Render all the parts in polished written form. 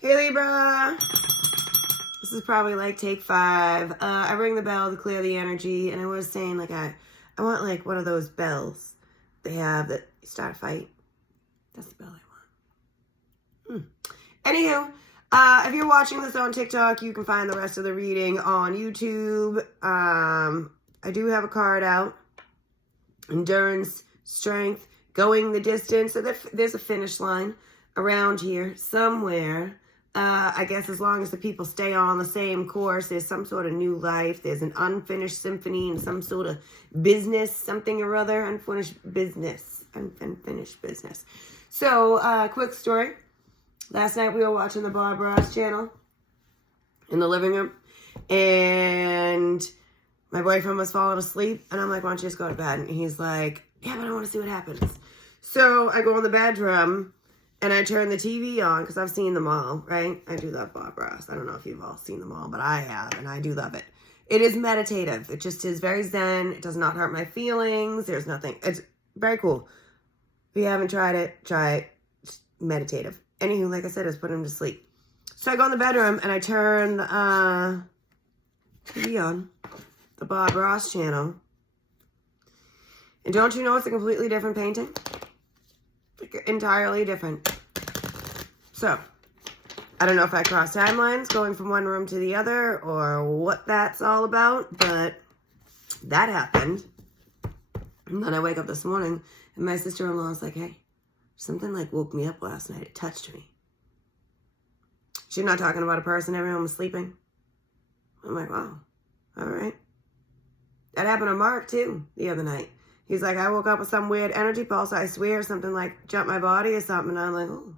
Hey Libra, this is probably like take 5. I ring the bell to clear the energy, and I was saying like I want like one of those bells they have that you start a fight. That's the bell I want. Anywho, if you're watching this on TikTok, you can find the rest of the reading on YouTube. I do have a card out. Endurance, strength, going the distance. So there's a finish line around here somewhere. I guess as long as the people stay on the same course, there's some sort of new life. There's an unfinished symphony and some sort of business, something or other. Unfinished business. So, quick story. Last night we were watching the Bob Ross channel in the living room. And my boyfriend was falling asleep. And I'm like, why don't you just go to bed? And he's like, yeah, but I want to see what happens. So I go in the bedroom. And I turn the TV on because I've seen them all, right? I do love Bob Ross. I don't know if you've all seen them all, but I have, and I do love it. It is meditative. It just is very zen. It does not hurt my feelings. There's nothing. It's very cool. If you haven't tried it, try it. It's meditative. Anywho, like I said, it's put him to sleep. So I go in the bedroom, and I turn TV on, the Bob Ross channel. And don't you know it's a completely different painting? Entirely different. So, I don't know if I cross timelines going from one room to the other or what that's all about, but that happened. And then I wake up this morning and my sister-in-law is like, hey, something like woke me up last night. It touched me. She's not talking about a person, everyone was sleeping. I'm like, wow, all right. That happened to Mark too the other night. He's like, I woke up with some weird energy pulse. I swear something like jumped my body or something. And I'm like, oh.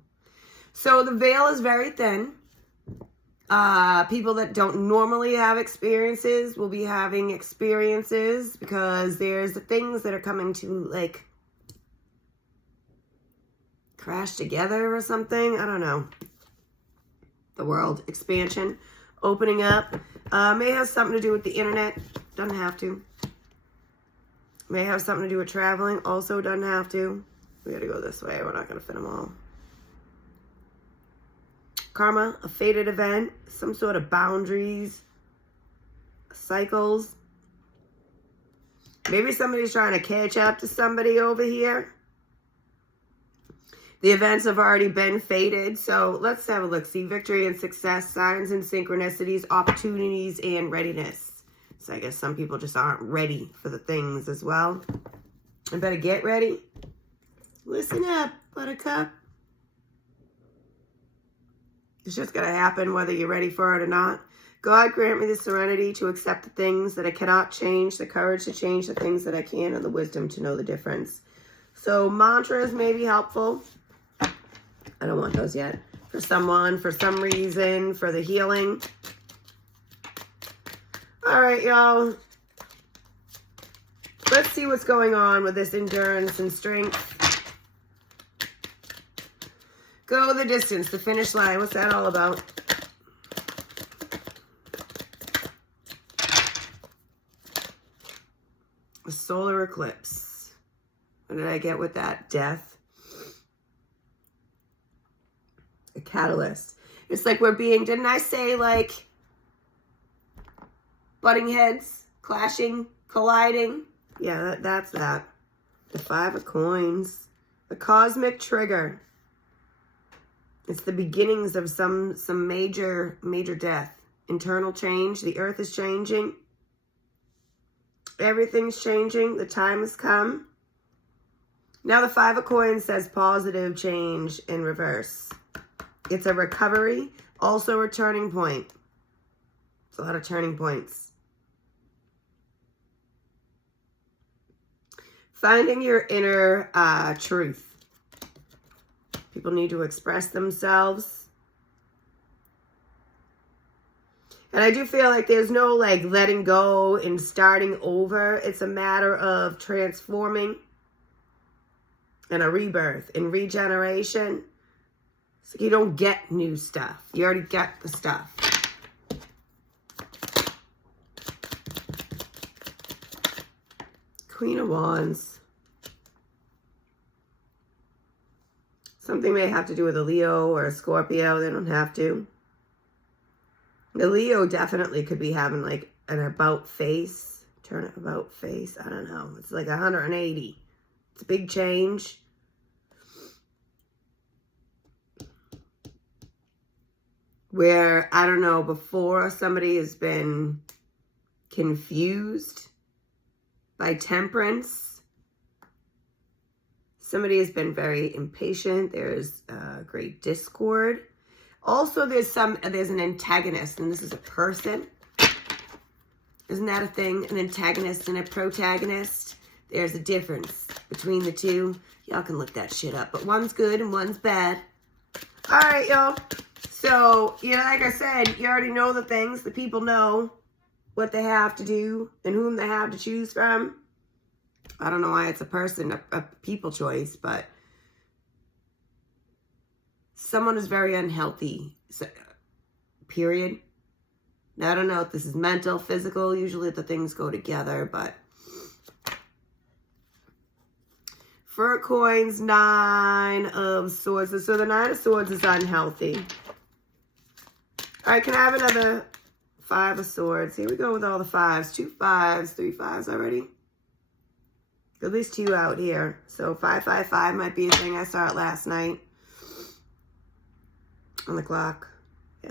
So the veil is very thin. People that don't normally have experiences will be having experiences because there's the things that are coming to like crash together or something. I don't know. The world expansion, opening up. May have something to do with the internet. Doesn't have to. May have something to do with traveling. Also doesn't have to. We gotta go this way. We're not gonna fit them all. Karma, a fated event. Some sort of boundaries. Cycles. Maybe somebody's trying to catch up to somebody over here. The events have already been fated. So let's have a look. See, victory and success, signs and synchronicities, opportunities and readiness. So I guess some people just aren't ready for the things as well. I better get ready. Listen up, buttercup. It's just going to happen whether you're ready for it or not. God grant me the serenity to accept the things that I cannot change, the courage to change the things that I can, and the wisdom to know the difference. So mantras may be helpful. I don't want those yet. For someone, for some reason, for the healing. All right, y'all. Let's see what's going on with this endurance and strength. Go the distance, the finish line. What's that all about? A solar eclipse. What did I get with that? Death. A catalyst. It's like we're being, didn't I say like butting heads, clashing, colliding? Yeah, that's that. The 5 of coins. The cosmic trigger. It's the beginnings of some major death. Internal change. The earth is changing. Everything's changing. The time has come. Now the 5 of coins says positive change in reverse. It's a recovery, also a turning point. It's a lot of turning points. Finding your inner truth. People need to express themselves. And I do feel like there's no like letting go and starting over. It's a matter of transforming and a rebirth and regeneration. So you don't get new stuff. You already get the stuff. Queen of Wands. Something may have to do with a Leo or a Scorpio. They don't have to. The Leo definitely could be having like an about face. Turn it about face. I don't know. It's like 180. It's a big change. Where, I don't know, before somebody has been confused by temperance. Somebody has been very impatient. There's great discord. Also, there's an antagonist, and this is a person. Isn't that a thing? An antagonist and a protagonist. There's a difference between the two. Y'all can look that shit up. But one's good and one's bad. All right, y'all. So, like I said, you already know the things. The people know what they have to do and whom they have to choose from. I don't know why it's a person, a people choice, but someone is very unhealthy, period. Now, I don't know if this is mental, physical. Usually the things go together, but for coins, 9 of Swords. So the 9 of Swords is unhealthy. All right, can I have another 5 of Swords? Here we go with all the 5s. 2 5s, 3 5s already. At least 2 out here. So 5 5 5 might be a thing I saw it last night on the clock. Yeah.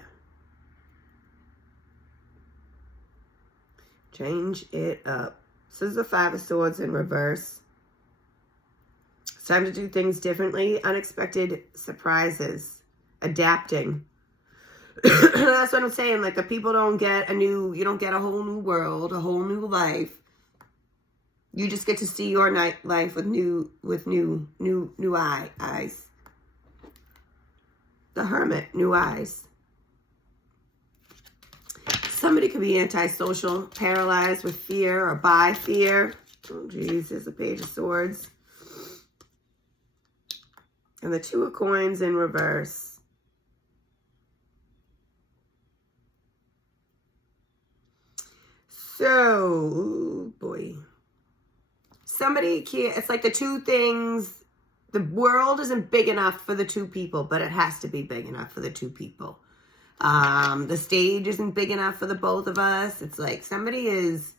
Change it up. So this is the 5 of Swords in reverse. It's time to do things differently. Unexpected surprises. Adapting. That's what I'm saying. Like, the people don't get you don't get a whole new world, a whole new life. You just get to see your life with new eyes. The Hermit, new eyes. Somebody could be antisocial, paralyzed with fear or by fear. Oh, geez, there's a Page of Swords. And the 2 of Coins in reverse. So, oh boy. Somebody can't, it's like the two things, the world isn't big enough for the 2 people, but it has to be big enough for the 2 people. The stage isn't big enough for the both of us. It's like somebody is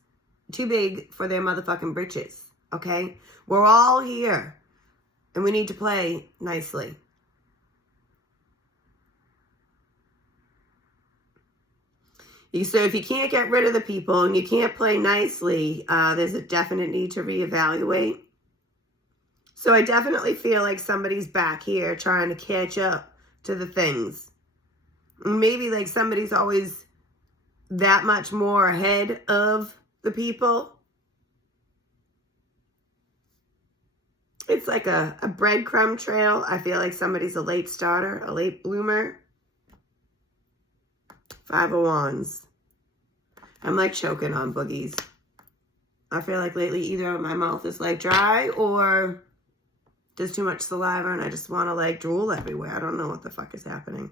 too big for their motherfucking britches, okay? We're all here, and we need to play nicely. So if you can't get rid of the people and you can't play nicely, there's a definite need to reevaluate. So I definitely feel like somebody's back here trying to catch up to the things. Maybe like somebody's always that much more ahead of the people. It's like a breadcrumb trail. I feel like somebody's a late starter, a late bloomer. 5 of Wands. I'm like choking on boogies. I feel like lately either my mouth is like dry or there's too much saliva and I just want to like drool everywhere. I don't know what the fuck is happening.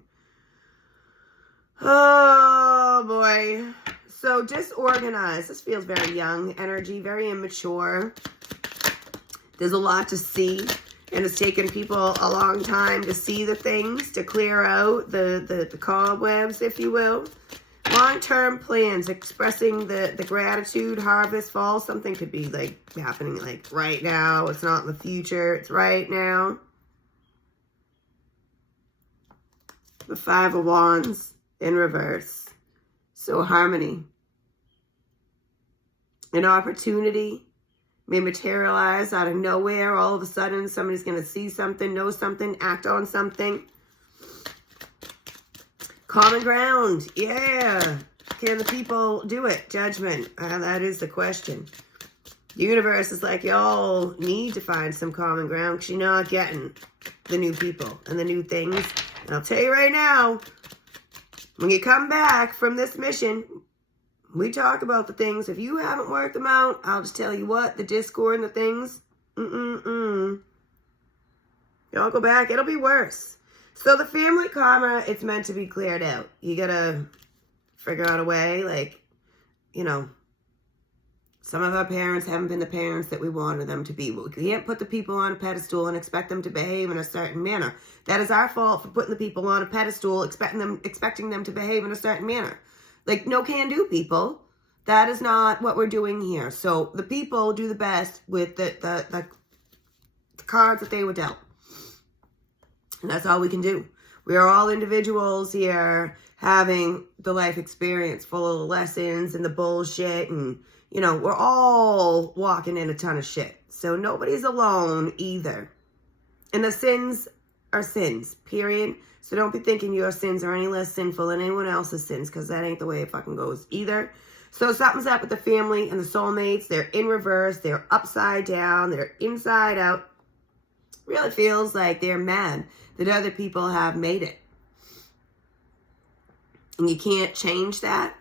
Oh boy. So disorganized. This feels very young energy, very immature. There's a lot to see. And it's taken people a long time to see the things, to clear out the cobwebs, if you will. Long-term plans, expressing the gratitude, harvest, fall. Something could be like happening like right now. It's not in the future. It's right now. The 5 of Wands in reverse. So harmony. An opportunity may materialize out of nowhere. All of a sudden, somebody's going to see something, know something, act on something. Common ground. Yeah. Can the people do it? Judgment. That is the question. The universe is like, y'all need to find some common ground because you're not getting the new people and the new things. And I'll tell you right now, when you come back from this mission, we talk about the things. If you haven't worked them out, I'll just tell you what, the discord and the things, y'all go back, it'll be worse. So the family karma, it's meant to be cleared out. You gotta figure out a way, like, Some of our parents haven't been the parents that we wanted them to be. We can't put the people on a pedestal and expect them to behave in a certain manner. That is our fault for putting the people on a pedestal, expecting them to behave in a certain manner. Like, no can do, people. That is not what we're doing here. So the people do the best with the cards that they were dealt. And that's all we can do. We are all individuals here having the life experience full of the lessons and the bullshit. And, you know, we're all walking in a ton of shit. So nobody's alone either. And the sins are sins, period. So don't be thinking your sins are any less sinful than anyone else's sins, because that ain't the way it fucking goes either. So something's up with the family and the soulmates. They're in reverse. They're upside down. They're inside out. Really feels like they're mad that other people have made it. And you can't change that.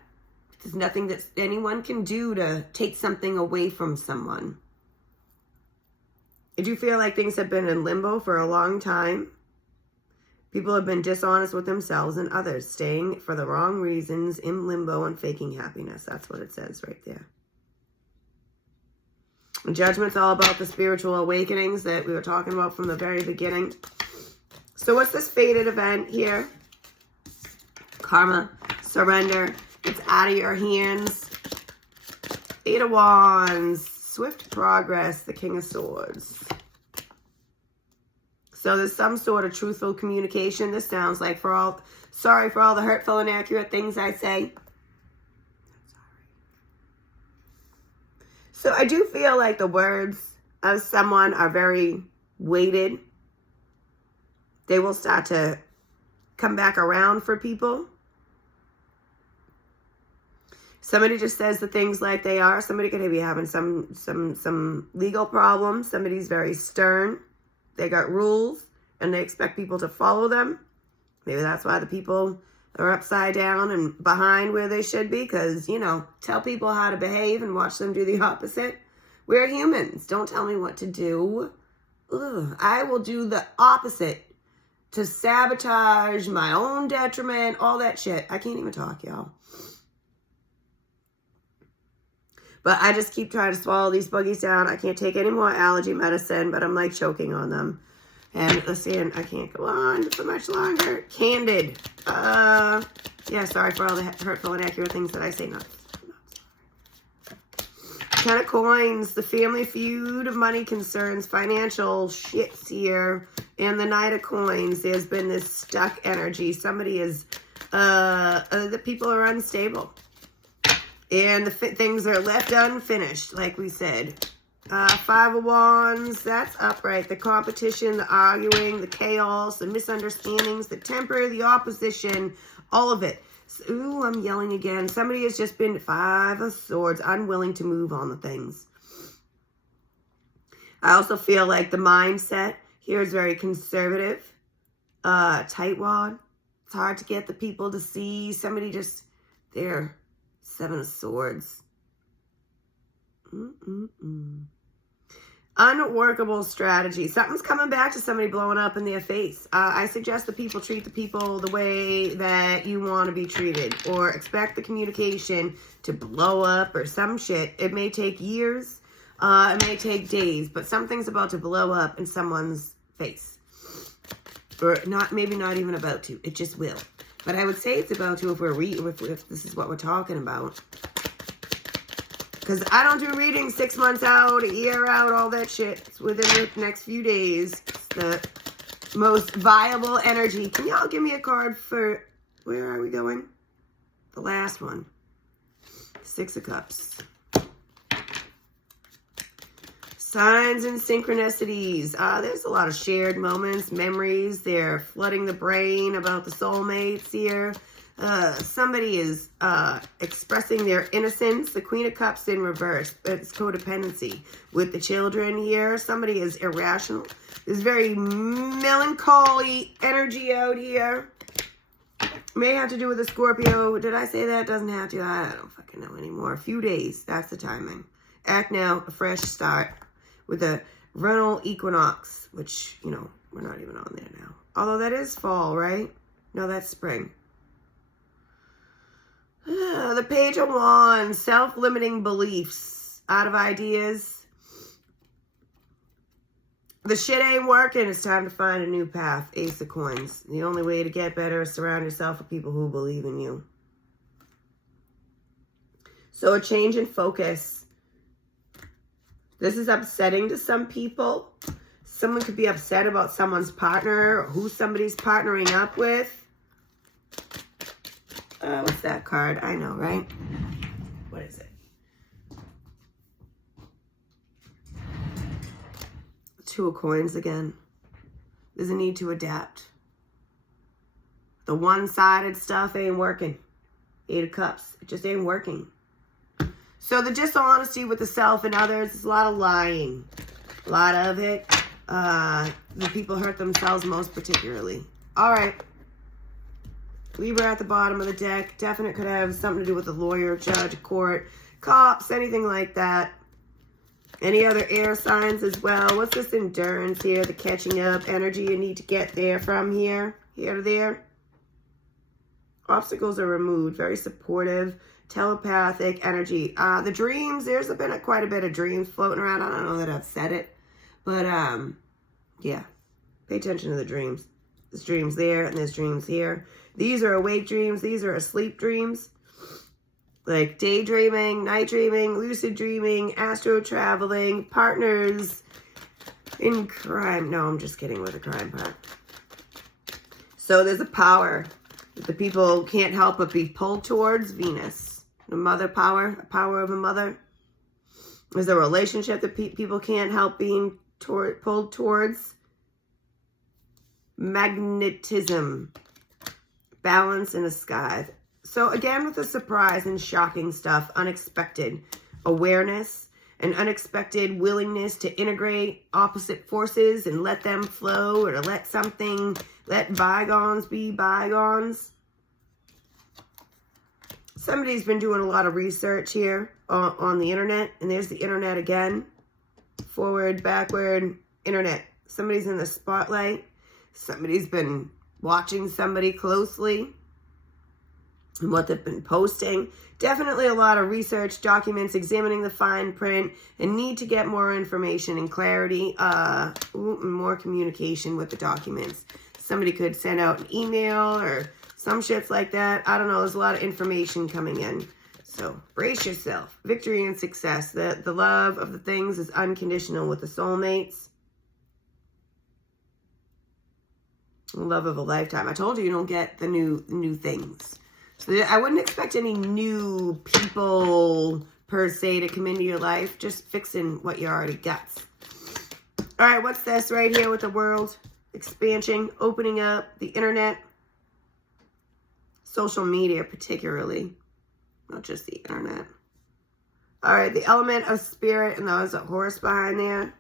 There's nothing that anyone can do to take something away from someone. I do feel like things have been in limbo for a long time. People have been dishonest with themselves and others, staying for the wrong reasons in limbo and faking happiness. That's what it says right there. And Judgment's all about the spiritual awakenings that we were talking about from the very beginning. So what's this fated event here? Karma, surrender. It's out of your hands. 8 of Wands, swift progress, the King of Swords. So there's some sort of truthful communication. This sounds like sorry for all the hurtful, inaccurate things I say. So I do feel like the words of someone are very weighted. They will start to come back around for people. Somebody just says the things like they are. Somebody could be having some legal problems. Somebody's very stern. They got rules and they expect people to follow them. Maybe that's why the people are upside down and behind where they should be, because, you know, tell people how to behave and watch them do the opposite. We're humans. Don't tell me what to do. Ugh, I will do the opposite to sabotage my own detriment, all that shit. I can't even talk, y'all. But I just keep trying to swallow these buggies down. I can't take any more allergy medicine, but I'm like choking on them. And listen, I can't go on for much longer. Candid. Yeah, sorry for all the hurtful and inaccurate things that I say. Not Ten of Coins, the family feud, money concerns, financial shits here. And the Knight of Coins, there's been this stuck energy. Somebody is, the people are unstable. And the things are left unfinished, like we said. 5 of Wands, that's upright. The competition, the arguing, the chaos, the misunderstandings, the temper, the opposition, all of it. So, ooh, I'm yelling again. Somebody has just been 5 of Swords, unwilling to move on the things. I also feel like the mindset here is very conservative. Tightwad. It's hard to get the people to see. Somebody just, they're 7 of Swords. Unworkable strategy. Something's coming back to somebody blowing up in their face. I suggest that people treat the people the way that you want to be treated, or expect the communication to blow up or some shit. It may take years. It may take days, but something's about to blow up in someone's face. Or not, maybe not even about to. It just will. But I would say it's about to if this is what we're talking about. Because I don't do readings 6 months out, a year out, all that shit. It's within the next few days. It's the most viable energy. Can y'all give me a card for, where are we going? The last one. 6 of Cups. Signs and synchronicities. There's a lot of shared moments, memories. They're flooding the brain about the soulmates here. Somebody is expressing their innocence. The Queen of Cups in reverse. It's codependency with the children here. Somebody is irrational. There's very melancholy energy out here. May have to do with a Scorpio. Did I say that? Doesn't have to. I don't fucking know anymore. A few days. That's the timing. Act now. A fresh start. With a vernal equinox, which, you know, we're not even on there now. Although that is fall, right? No, that's spring. The Page of Wands, self-limiting beliefs. out of ideas. The shit ain't working. It's time to find a new path. Ace of Coins. The only way to get better is surround yourself with people who believe in you. So a change in focus. This is upsetting to some people. Someone could be upset about someone's partner or who somebody's partnering up with. What's that card? I know, right? What is it? Two of Coins again. There's a need to adapt. The one-sided stuff ain't working. Eight of Cups. It just ain't working. So the dishonesty with the self and others is a lot of lying. A lot of it. The people hurt themselves most particularly. All right. Libra at the bottom of the deck. Definite could have something to do with a lawyer, judge, court, cops, anything like that. Any other air signs as well. What's this endurance here? The catching up energy you need to get there from here to there. Obstacles are removed. Very supportive, telepathic energy. The dreams, there's been quite a bit of dreams floating around. I don't know that I've said it, but yeah, pay attention to the dreams. There's dreams there and there's dreams here. These are awake dreams. These are asleep dreams. Like daydreaming, night dreaming, lucid dreaming, astro traveling, partners in crime. No, I'm just kidding with the crime part. So there's a power that the people can't help but be pulled towards. Venus, the mother power, a power of a mother. There's a relationship that people can't help being pulled towards. Magnetism, balance in the sky. So again, with the surprise and shocking stuff, unexpected awareness, an unexpected willingness to integrate opposite forces and let them flow, or to let bygones be bygones. Somebody's been doing a lot of research here on the internet, and there's the internet again. Forward, backward, internet. Somebody's in the spotlight. Somebody's been watching somebody closely and what they've been posting. Definitely a lot of research, documents, examining the fine print, and need to get more information and clarity, more communication with the documents. Somebody could send out an email or some shits like that. I don't know. There's a lot of information coming in. So brace yourself. Victory and success. The love of the things is unconditional with the soulmates. Love of a lifetime. I told you, you don't get the new things. So I wouldn't expect any new people per se to come into your life. Just fixing what you already got. All right, what's this right here with the world? Expansion, opening up, the internet, social media particularly, not just the internet. All right, the element of spirit, and there's a horse behind there.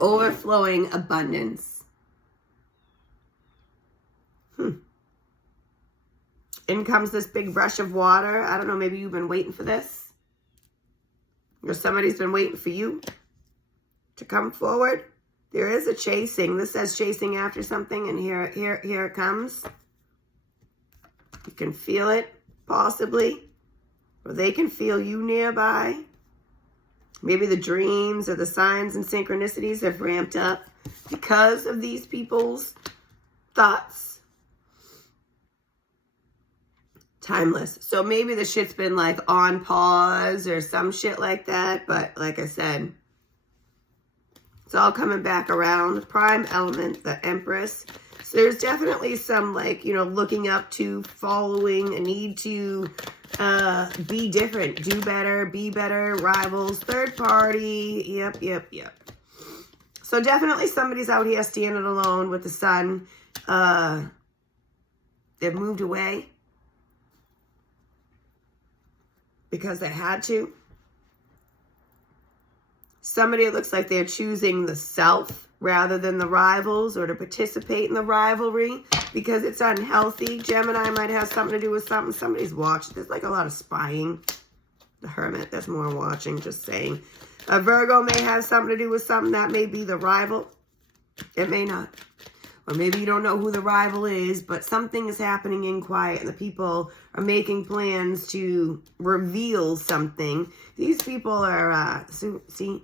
Overflowing abundance. In comes this big rush of water. I don't know, maybe you've been waiting for this. Or somebody's been waiting for you to come forward. There is a chasing. This says chasing after something, and here it comes. You can feel it, possibly. Or they can feel you nearby. Maybe the dreams or the signs and synchronicities have ramped up because of these people's thoughts. Timeless. So maybe the shit's been like on pause or some shit like that. But like I said, it's all coming back around. Prime element, the Empress. So there's definitely some like, you know, looking up to, following, a need to be different, do better, be better, rivals, third party. Yep. So definitely somebody's out here standing alone with the sun. They've moved away because they had to. Somebody, it looks like they're choosing the self rather than the rivals, or to participate in the rivalry because it's unhealthy. Gemini might have something to do with something. Somebody's watching. There's like a lot of spying. The Hermit, that's more watching, just saying. A Virgo may have something to do with something. That may be the rival. It may not. Or maybe you don't know who the rival is, but something is happening in quiet and the people are making plans to reveal something. These people are, see,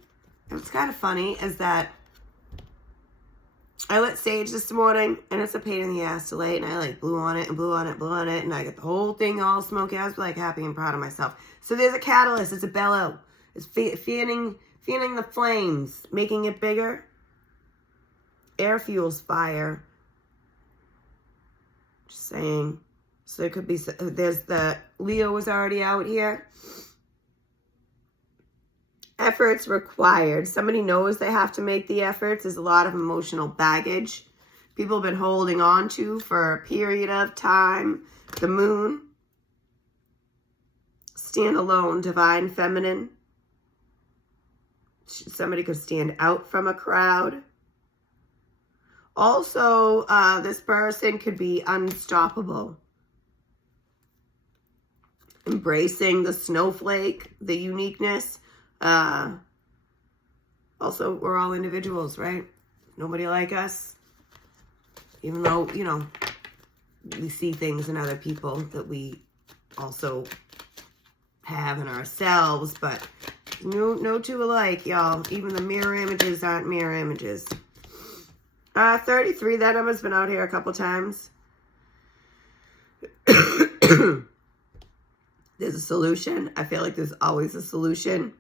what's kind of funny is that I lit sage this morning, and it's a pain in the ass to light, and I like blew on it and blew on it, blew on it, and I got the whole thing all smoky. I was like happy and proud of myself. So there's a catalyst. It's a bellow. It's fanning the flames, making it bigger. Air fuels fire. Just saying. So there could be, there's the, Leo was already out here. Efforts required. Somebody knows they have to make the efforts. There's a lot of emotional baggage people have been holding on to for a period of time. The moon. Stand alone, divine feminine. Somebody could stand out from a crowd. Also, this person could be unstoppable. Embracing the snowflake, the uniqueness. Also, we're all individuals, right? Nobody like us. Even though, you know, we see things in other people that we also have in ourselves, but no two alike, y'all. Even the mirror images aren't mirror images. 33, that number's been out here a couple times. There's a solution. I feel like there's always a solution.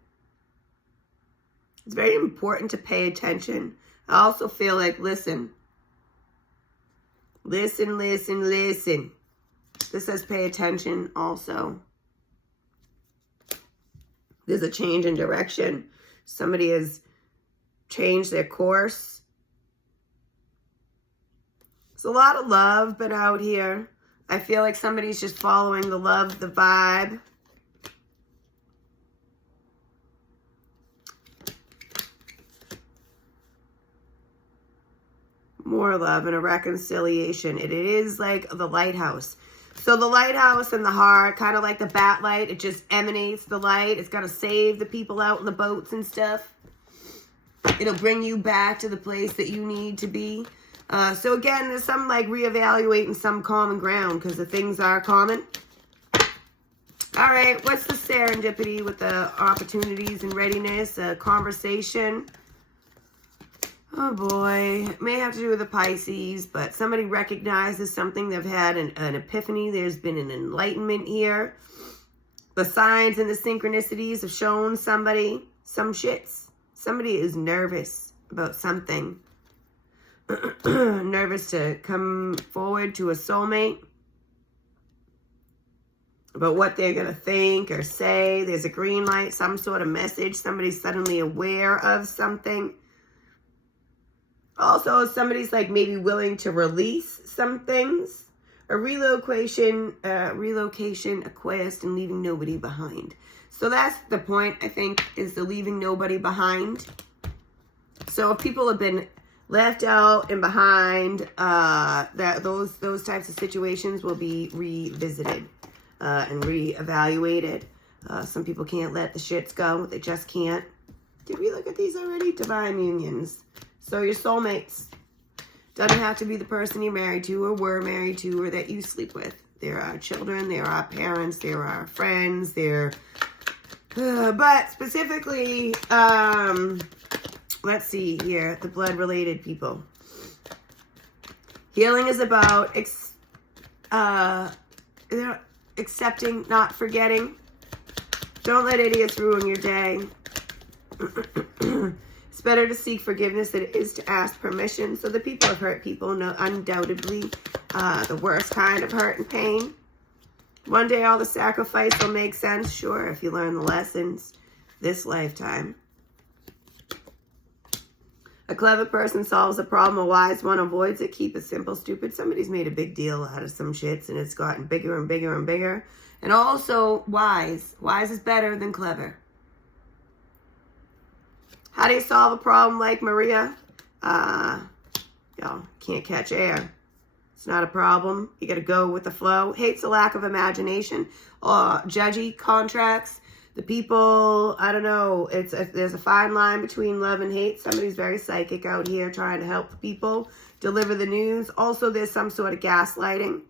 It's very important to pay attention. I also feel like, listen. Listen, listen, listen. This says pay attention also. There's a change in direction. Somebody has changed their course. There's a lot of love been out here. I feel like somebody's just following the love, the vibe. More love and a reconciliation. It is like the lighthouse. So the lighthouse and the heart, kind of like the bat light, it just emanates the light. It's going to save the people out in the boats and stuff. It'll bring you back to the place that you need to be. So again, there's some like reevaluating some common ground because the things are common. All right, what's the serendipity with the opportunities and readiness? A conversation. Oh boy, it may have to do with the Pisces, but somebody recognizes something. They've had an epiphany. There's been an enlightenment here. The signs and the synchronicities have shown somebody some shits. Somebody is nervous about something. Nervous to come forward to a soulmate. About what they're going to think or say. There's a green light, some sort of message. Somebody's suddenly aware of something. Also, somebody's like maybe willing to release some things. A relocation, a quest, and leaving nobody behind. So that's the point, I think, is the leaving nobody behind. So if people have been left out and behind, those types of situations will be revisited and reevaluated. Some people can't let the shits go. They just can't. Did we look at these already? Divine unions. So your soulmates. Doesn't have to be the person you're married to or were married to or that you sleep with. There are children, there are parents, there are friends, but specifically, let's see here, the blood-related people. Healing is about accepting, not forgetting. Don't let idiots ruin your day. It's better to seek forgiveness than it is to ask permission. So the people have hurt people know undoubtedly the worst kind of hurt and pain. One day all the sacrifice will make sense, sure, if you learn the lessons this lifetime. A clever person solves a problem, a wise one avoids it. Keep it simple, stupid. Somebody's made a big deal out of some shits and it's gotten bigger and bigger and bigger. And also wise. Wise is better than clever. How do you solve a problem like Maria? Y'all can't catch air. It's not a problem. You got to go with the flow. Hates a lack of imagination. Judgy contracts. The people, I don't know, there's a fine line between love and hate. Somebody's very psychic out here trying to help people deliver the news. Also, there's some sort of gaslighting.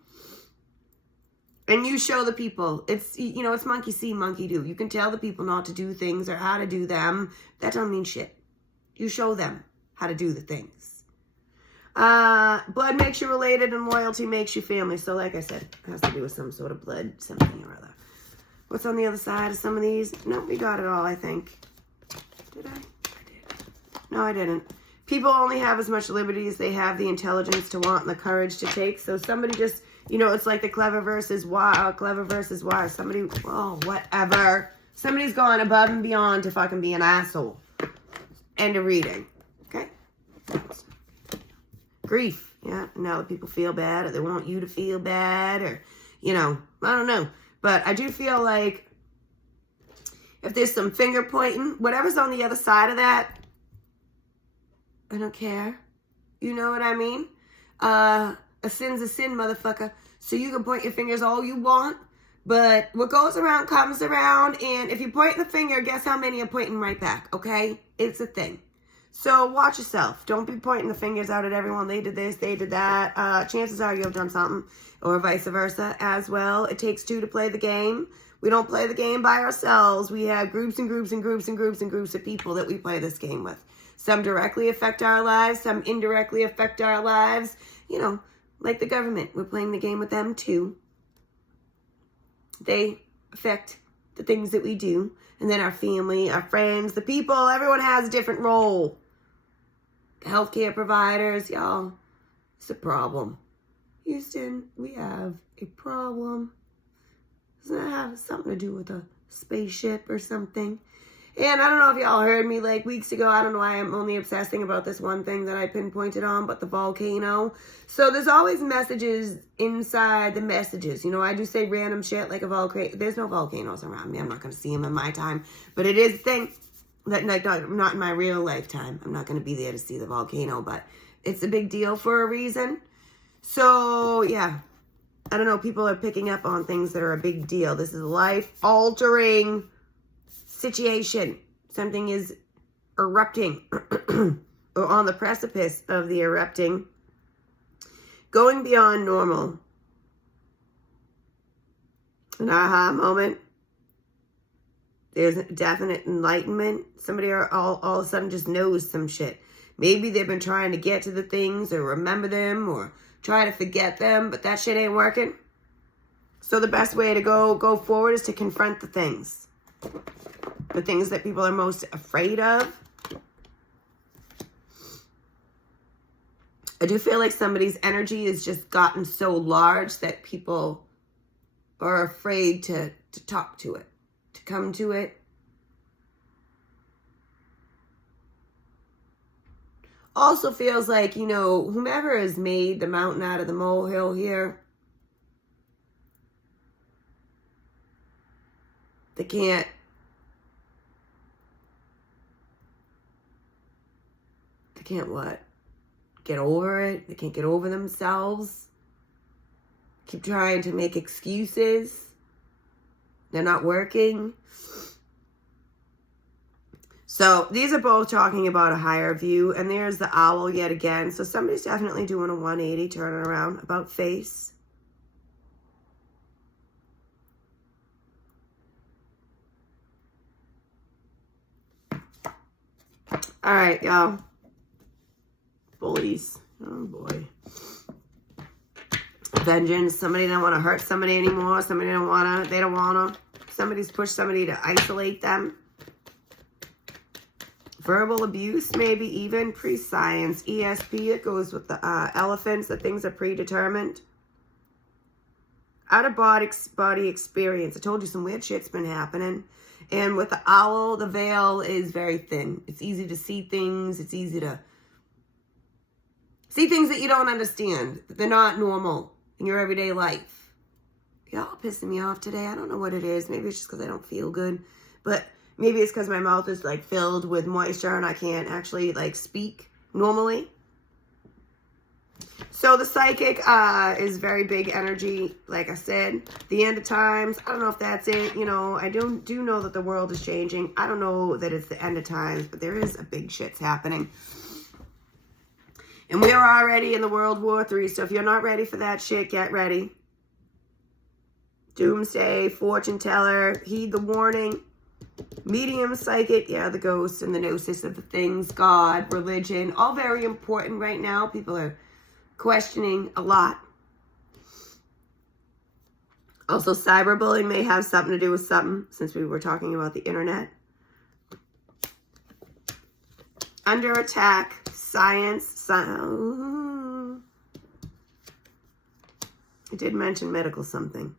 And you show the people. It's, you know, it's monkey see, monkey do. You can tell the people not to do things or how to do them. That don't mean shit. You show them how to do the things. Blood makes you related and loyalty makes you family. So like I said, it has to do with some sort of blood, something or other. What's on the other side of some of these? No, we got it all, I think. Did I? I did. No, I didn't. People only have as much liberty as they have the intelligence to want and the courage to take. So somebody just, you know, it's like the clever versus wise. Somebody, oh, whatever. Somebody's gone above and beyond to fucking be an asshole. End of reading. Okay? Grief. Yeah, now that people feel bad or they want you to feel bad or, you know, I don't know. But I do feel like if there's some finger pointing, whatever's on the other side of that, I don't care. You know what I mean? A sin's a sin, motherfucker. So you can point your fingers all you want, but what goes around comes around. And if you point the finger, guess how many are pointing right back, okay? It's a thing. So watch yourself. Don't be pointing the fingers out at everyone. They did this, they did that. Chances are you've done something, or vice versa as well. It takes two to play the game. We don't play the game by ourselves. We have groups and groups and groups and groups and groups of people that we play this game with. Some directly affect our lives. Some indirectly affect our lives. You know, like the government. We're playing the game with them too. They affect the things that we do. And then our family, our friends, the people. Everyone has a different role. Healthcare providers, y'all. It's a problem. Houston, we have a problem. Doesn't that have something to do with a spaceship or something? And I don't know if y'all heard me like weeks ago. I don't know why I'm only obsessing about this one thing that I pinpointed on, but the volcano. So there's always messages inside the messages. You know, I do say random shit like a volcano. There's no volcanoes around me. I'm not going to see them in my time. But it is a thing that not in my real lifetime. I'm not going to be there to see the volcano, but it's a big deal for a reason. So, yeah. I don't know. People are picking up on things that are a big deal. This is a life-altering situation. Something is erupting or on the precipice of the erupting. Going beyond normal. An aha moment. There's definite enlightenment. Somebody all of a sudden just knows some shit. Maybe they've been trying to get to the things or remember them or try to forget them, but that shit ain't working. So the best way to go forward is to confront the things. The things that people are most afraid of. I do feel like somebody's energy has just gotten so large that people are afraid to talk to it, to come to it. Also feels like, you know, whomever has made the mountain out of the molehill here, they can't what? Get over it. They can't get over themselves. Keep trying to make excuses. They're not working. So these are both talking about a higher view. And there's the owl yet again. So somebody's definitely doing a 180 turning around about face. All right, y'all. Bullies. Oh, boy. Vengeance. Somebody don't want to hurt somebody anymore. Somebody they don't want to. Somebody's pushed somebody to isolate them. Verbal abuse, maybe even. Pre-science. ESP, it goes with the elephants. The things are predetermined. Out-of-body experience. I told you some weird shit's been happening. And with the owl, the veil is very thin. It's easy to see things. It's easy to see things that you don't understand. That they're not normal in your everyday life. Y'all pissing me off today. I don't know what it is. Maybe it's just because I don't feel good. But maybe it's because my mouth is like filled with moisture and I can't actually like speak normally. So the psychic is very big energy, like I said. The end of times, I don't know if that's it. You know, I do know that the world is changing. I don't know that it's the end of times, but there is a big shit's happening. And we are already in the World War III, so if you're not ready for that shit, get ready. Doomsday, fortune teller, heed the warning. Medium, psychic, yeah, the ghosts and the gnosis of the things, God, religion, all very important right now. People are questioning a lot. Also, cyberbullying may have something to do with something, since we were talking about the internet. Under attack, science. I did mention medical something.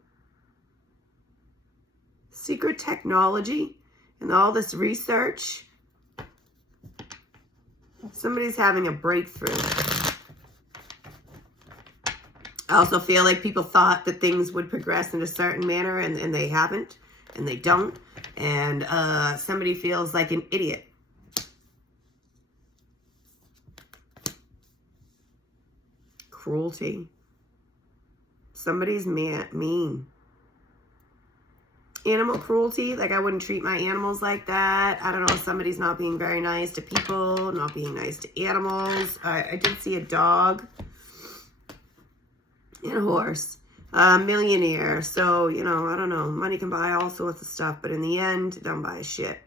Secret technology and all this research. Somebody's having a breakthrough. I also feel like people thought that things would progress in a certain manner, and they haven't, and they don't. And somebody feels like an idiot. Cruelty. Somebody's mean. Animal cruelty, like I wouldn't treat my animals like that. I don't know, somebody's not being very nice to people, not being nice to animals. I did see a dog and a horse. Millionaire, so, you know, I don't know. Money can buy all sorts of stuff, but in the end, it don't buy shit.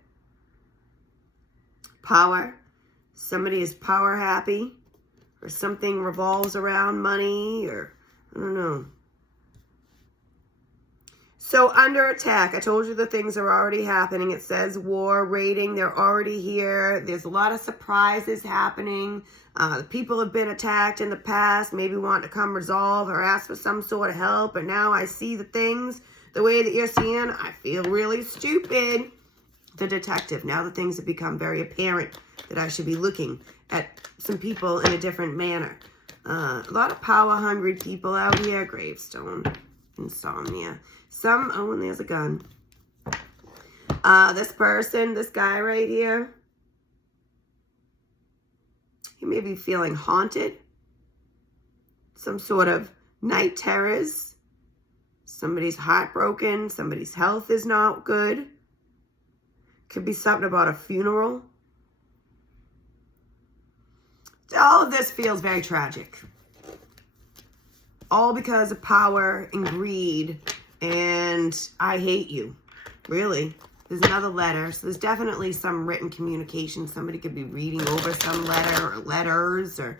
Power. Somebody is power happy, or something revolves around money, or I don't know. So under attack, I told you the things are already happening. It says war, raiding, they're already here. There's a lot of surprises happening. People have been attacked in the past, maybe want to come resolve or ask for some sort of help. And now I see the things the way that you're seeing. I feel really stupid. The detective, now the things have become very apparent that I should be looking at some people in a different manner. A lot of power-hungry people out here. Gravestone, insomnia. Oh, and there's a gun. This person, this guy right here, he may be feeling haunted. Some sort of night terrors. Somebody's heartbroken. Somebody's health is not good. Could be something about a funeral. All of this feels very tragic. All because of power and greed. And I hate you. Really. There's another letter. So there's definitely some written communication. Somebody could be reading over some letter or letters, or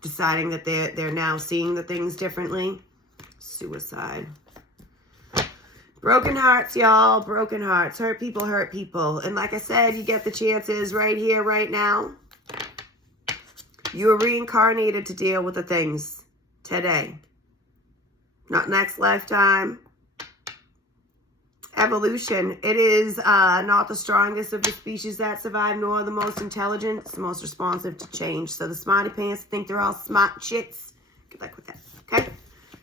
deciding that they're now seeing the things differently. Suicide. Broken hearts, y'all. Broken hearts. Hurt people hurt people. And like I said, you get the chances right here, right now. You are reincarnated to deal with the things today. Not next lifetime. Evolution. It is not the strongest of the species that survive, nor the most intelligent. It's the most responsive to change. So the smarty pants think they're all smart shits. Good luck with that. Okay?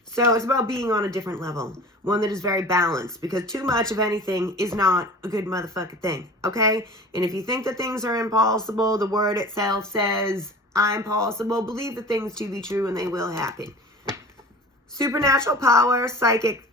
So it's about being on a different level. One that is very balanced. Because too much of anything is not a good motherfucking thing. Okay? And if you think that things are impossible, the word itself says, I'm possible. Believe the things to be true and they will happen. Supernatural power, psychic,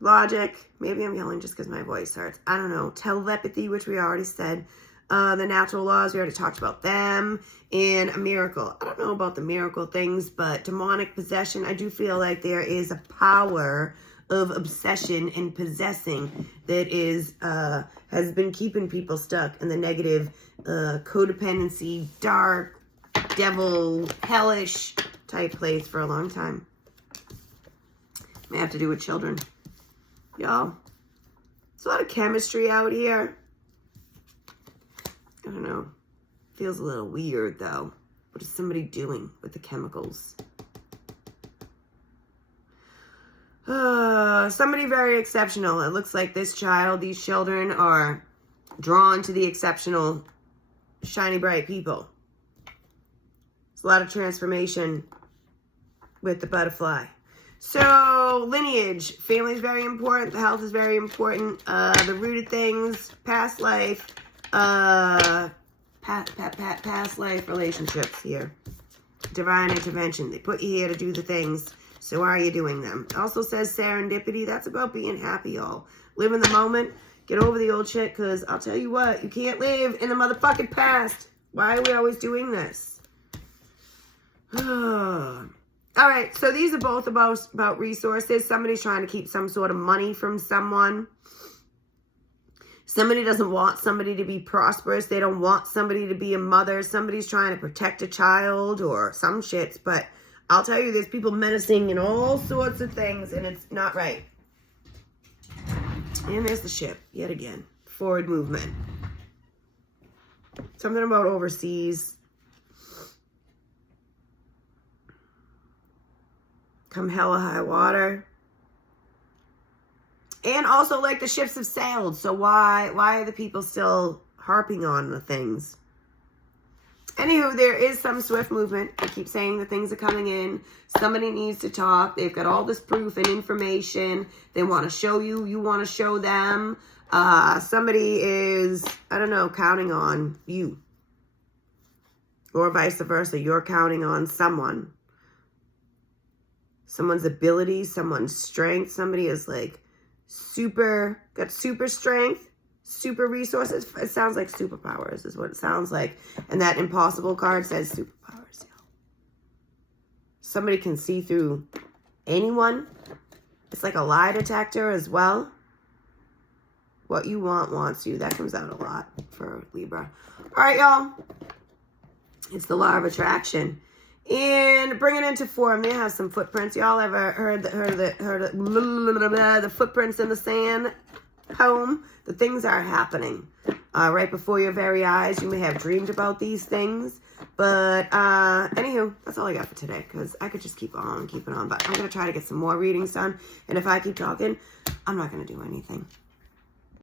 logic. Maybe I'm yelling just because my voice hurts. I don't know. Telepathy, which we already said. The natural laws, we already talked about them. And a miracle. I don't know about the miracle things, but demonic possession, I do feel like there is a power of obsession and possessing that is has been keeping people stuck in the negative codependency, dark, devil, hellish type place for a long time. May have to do with children. Y'all, there's a lot of chemistry out here. I don't know. Feels a little weird, though. What is somebody doing with the chemicals? Somebody very exceptional. It looks like this child, these children are drawn to the exceptional, shiny, bright people. There's a lot of transformation with the butterfly. So, lineage. Family is very important. The health is very important. The rooted things, past life, past life relationships here. divine intervention. They put you here to do the things. So are you doing them? It also says serendipity. That's about being happy, y'all. Live in the moment. Get over the old shit, because I'll tell you what, you can't live in the motherfucking past. Why are we always doing this? All right, so these are both about resources. Somebody's trying to keep some sort of money from someone. Somebody doesn't want somebody to be prosperous. They don't want somebody to be a mother. Somebody's trying to protect a child or some shits. But I'll tell you, there's people menacing and all sorts of things, and it's not right. And there's the ship, yet again. Forward movement. Something about overseas. Come hell or high water. And also, like, the ships have sailed. So why are the people still harping on the things? Anywho, there is some swift movement. I keep saying that things are coming in. Somebody needs to talk. They've got all this proof and information. They want to show you. You want to show them. Somebody is, I don't know, counting on you. Or vice versa. You're counting on someone. Someone's ability, someone's strength. Somebody is like got super strength, super resources. It sounds like superpowers is what it sounds like. And that impossible card says superpowers. Y'all. Somebody can see through anyone. It's like a lie detector as well. What you want wants you. That comes out a lot for Libra. All right, y'all. It's the law of attraction. And bring it into form. They have some footprints. Y'all ever heard the footprints in the sand poem? The things are happening right before your very eyes. You may have dreamed about these things. But anywho, that's all I got for today, because I could just keep on keeping on. But I'm going to try to get some more readings done. And if I keep talking, I'm not going to do anything.